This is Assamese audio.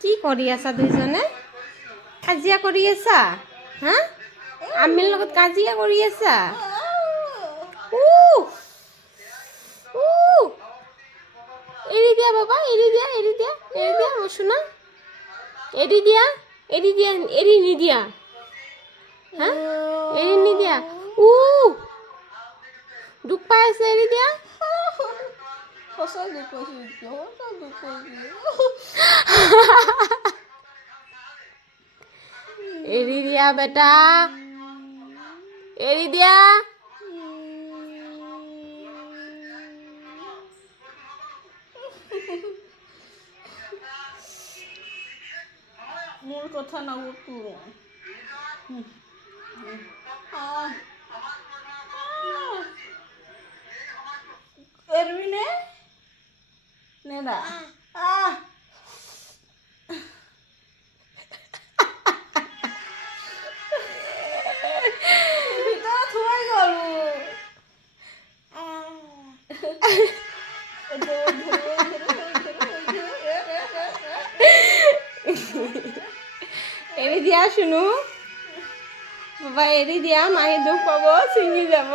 কি কৰি আছা দুইজনে? কাজিয়া কৰি আছা? হা? আমিৰ লগত কাজিয়া কৰি আছা? এৰি দিয়া বাবা, এৰি দিয়া, এৰি দিয়া, এৰি দিয়া মোৰ সোনা। এৰি দিয়া, এৰি দিয়া, এৰি নিদিয়া। হা? এৰি নিদিয়া। দুখ পাই আছে, এৰি দিয়া। এৰি দিয়া বেটা, এৰি দিয়া। মোৰ কথা নকবো। এৰবি নে নেদা ভিতৰত থৈ গ'লো। এৰি দিয়া শুনো বাবা, এৰি দিয়া, মায়ে দুখ পাব, ছিঙি যাব।